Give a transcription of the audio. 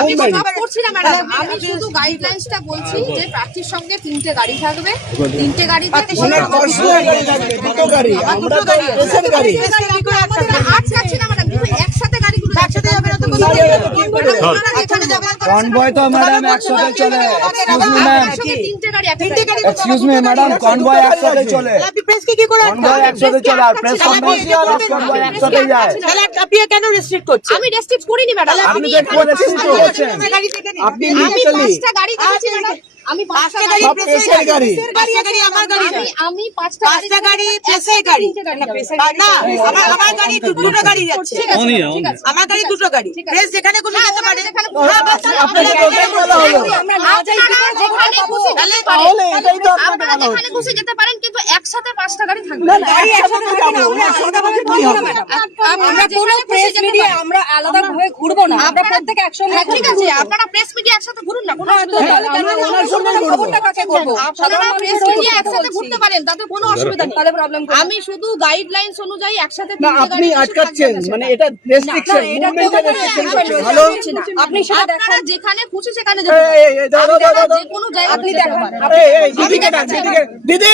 আমি শুধু গাইডলাইন্সটা বলছি যে প্রার্থীর সঙ্গে 3টে গাড়ি থাকবে, 3টে গাড়িতে আটকাচ্ছি না ম্যাডাম, কিন্তু একসাথে গাড়িগুলো একসাথে যাবে না তো কনভয় তো ম্যাডাম একসাথে চলে। এক্সকিউজ মি ম্যাডাম, কনভয় একসাথে চলে, কনভয় একসাথে চলে, আর প্রেস কনভয় একসাথে যায়। তাহলে আপনি কেন রেস্ট্রিক্ট করছেন? আমি রেস্ট্রিক্ট করিনি ম্যাডাম, আপনি যে রেস্ট্রিক্ট করছেন, আপনি লিগালি 5টা গাড়ি দিয়েছি ম্যাডাম, আমি 5টা গাড়ি সব প্রেসের গাড়ি, আমার গাড়ি আমি 5টা গাড়ি প্রেসের গাড়ি না, আমার গাড়ি দুটো গাড়ি যাচ্ছে, আমার গাড়ি দুটো গাড়ি, প্রেস যেখানে খুশি যেতে পারে। আপনাকে টোটাল বলা হলো, তাহলে এটাই তো আপনাকে বলা হলো। যেখানে খুশি যেতে পারেন, কিন্তু একসাথে 5টা গাড়ি থাকবে না না, একসাথে যাবো, একসাথে আমাকে কি হবে? আমরা কোনো প্রেস মিডিয়া আমরা আলাদা ভাবে ঘুরবো না, আমরা প্রত্যেককে একসঙ্গে। ঠিক আছে, আপনারা প্রেস মিডিয়া একসাথে ঘুরুন না, কোনো অসুবিধা নেই। আমরা ওনার সঙ্গে খবরটা কাকে করব? সাধারণ প্রেস মিডিয়া একসাথে ঘুরতে পারেন, তাতে কোনো অসুবিধা নেই। তাহলে প্রবলেম আমি শুধু গাইডলাইনস অনুযায়ী একসাথে না, আপনি আটকাচ্ছেন, মানে এটা রেস্ট্রিকশন, মুভমেন্টের রেস্ট্রিকশন। হ্যালো, আপনি সেটা দেখান, যেখানে খুশি সেখানে যেতে পারেন, এই দাও দাও দাও, যে কোনো জায়গা আপনি দেখান। এই দিদিকে ডাক, দিদি